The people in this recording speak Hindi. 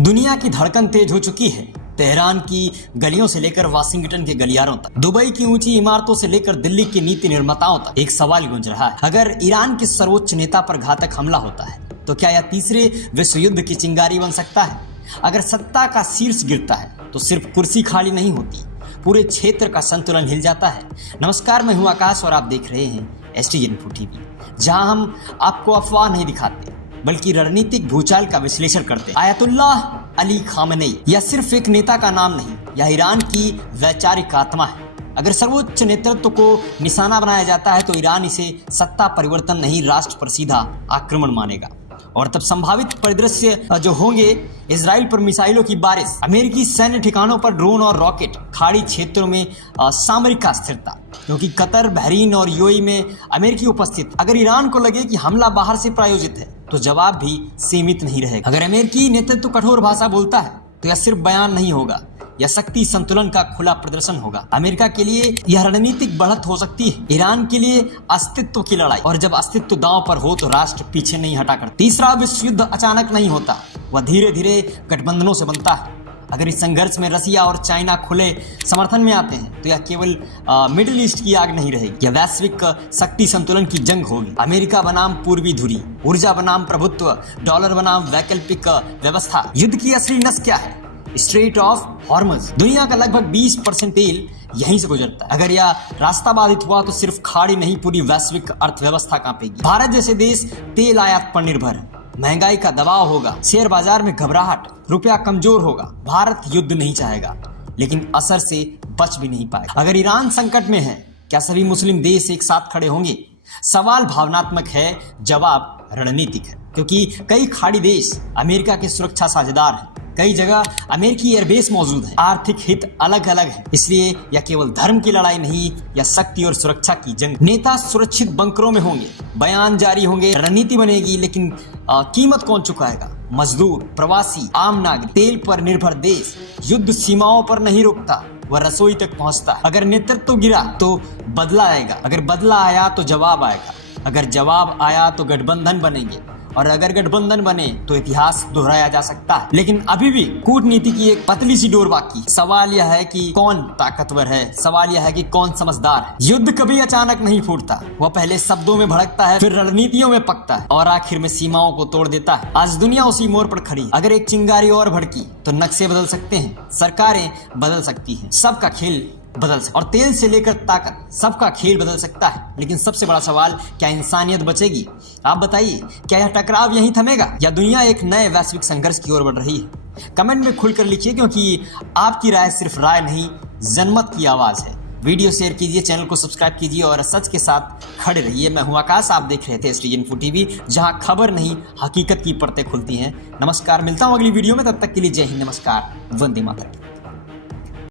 दुनिया की धड़कन तेज हो चुकी है। तेहरान की गलियों से लेकर वाशिंगटन के गलियारों तक, दुबई की ऊंची इमारतों से लेकर दिल्ली के नीति निर्माताओं तक एक सवाल गूंज रहा है। अगर ईरान के सर्वोच्च नेता पर घातक हमला होता है तो क्या यह तीसरे विश्व युद्ध की चिंगारी बन सकता है? अगर सत्ता का शीर्ष गिरता है तो सिर्फ कुर्सी खाली नहीं होती, पूरे क्षेत्र का संतुलन हिल जाता है। नमस्कार, मैं हूं आकाश और आप देख रहे हैं ST इन्फो टीवी, जहां हम आपको अफवाह नहीं दिखाते बल्कि रणनीतिक भूचाल का विश्लेषण करते हैं। आयतुल्लाह अली खामेनेई यह सिर्फ एक नेता का नाम नहीं, यह ईरान की वैचारिक आत्मा है। अगर सर्वोच्च नेतृत्व को निशाना बनाया जाता है तो ईरान इसे सत्ता परिवर्तन नहीं, राष्ट्र पर सीधा आक्रमण मानेगा। और तब संभावित परिदृश्य जो होंगे, इजराइल पर मिसाइलों की बारिश, अमेरिकी सैन्य ठिकानों पर ड्रोन और रॉकेट, खाड़ी क्षेत्रों में सामरिक अस्थिरता, क्योंकि कतर, बहरीन और यूएई में अमेरिकी उपस्थित। अगर ईरान को लगे कि हमला बाहर से प्रायोजित है तो जवाब भी सीमित नहीं रहेगा। अगर अमेरिकी नेतृत्व कठोर भाषा बोलता है तो यह सिर्फ बयान नहीं होगा, यह शक्ति संतुलन का खुला प्रदर्शन होगा। अमेरिका के लिए यह रणनीतिक बढ़त हो सकती है, ईरान के लिए अस्तित्व की लड़ाई, और जब अस्तित्व दांव पर हो तो राष्ट्र पीछे नहीं हटा कर। तीसरा विश्व युद्ध अचानक नहीं होता, वह धीरे धीरे गठबंधनों से बनता है। अगर इस संघर्ष में रसिया और चाइना खुले समर्थन में आते हैं तो यह केवल मिडिल ईस्ट की आग नहीं रहेगी, यह वैश्विक शक्ति संतुलन की जंग होगी। अमेरिका बनाम पूर्वी धुरी, ऊर्जा बनाम प्रभुत्व, डॉलर बनाम वैकल्पिक व्यवस्था। युद्ध की असली नस क्या है? Strait of Hormuz. दुनिया का लगभग 20% तेल यहीं से गुजरता है। अगर यह रास्ता बाधित हुआ तो सिर्फ खाड़ी नहीं, पूरी वैश्विक अर्थव्यवस्था कांपेगी। भारत जैसे देश तेल आयात पर निर्भर है, महंगाई का दबाव होगा, शेयर बाजार में घबराहट, रुपया कमजोर होगा। भारत युद्ध नहीं चाहेगा लेकिन असर से बच भी नहीं पाएगा। अगर ईरान संकट में है, क्या सभी मुस्लिम देश एक साथ खड़े होंगे? सवाल भावनात्मक है, जवाब रणनीतिक है, क्योंकि कई खाड़ी देश अमेरिका के सुरक्षा साझेदार हैं, कई जगह अमेरिकी एयरबेस मौजूद है, आर्थिक हित अलग अलग है। इसलिए यह केवल धर्म की लड़ाई नहीं, यह शक्ति और सुरक्षा की जंग। नेता सुरक्षित बंकरों में होंगे, बयान जारी होंगे, रणनीति बनेगी, लेकिन कीमत कौन चुकाएगा? मजदूर, प्रवासी, आम नागरिक। तेल पर निर्भर देश युद्ध सीमाओं पर नहीं रुकता, वह रसोई तक पहुंचता है। अगर नेतृत्व गिरा तो बदला आएगा, अगर बदला आया तो जवाब आएगा, अगर जवाब आया तो गठबंधन बनेंगे, और अगर गठबंधन बने तो इतिहास दोहराया जा सकता है। लेकिन अभी भी कूटनीति की एक पतली सी डोर बाकी। सवाल यह है कि कौन ताकतवर है, सवाल यह है कि कौन समझदार है। युद्ध कभी अचानक नहीं फूटता, वह पहले शब्दों में भड़कता है, फिर रणनीतियों में पकता है और आखिर में सीमाओं को तोड़ देता है। आज दुनिया उसी मोड़ पर खड़ी। अगर एक चिंगारी और भड़की तो नक्शे बदल सकते हैं, सरकारें बदल सकती हैं, सबका खेल बदल सकता, और तेल से लेकर ताकत, सबका खेल बदल सकता है। लेकिन सबसे बड़ा सवाल, क्या इंसानियत बचेगी? आप बताइए, क्या यह टकराव यहीं थमेगा या दुनिया एक नए वैश्विक संघर्ष की ओर बढ़ रही है? कमेंट में खुलकर लिखिए, क्योंकि आपकी राय सिर्फ राय नहीं, जनमत की आवाज है। वीडियो शेयर कीजिए, चैनल को सब्सक्राइब कीजिए और सच के साथ खड़े रहिए। मैं हूं आकाश, आप देख रहे थे ST इन्फो टीवी, जहां खबर नहीं हकीकत की परतें खुलती हैं। नमस्कार, मिलता हूं अगली वीडियो में, तब तक के लिए जय हिंद, नमस्कार, वंदे मातरम।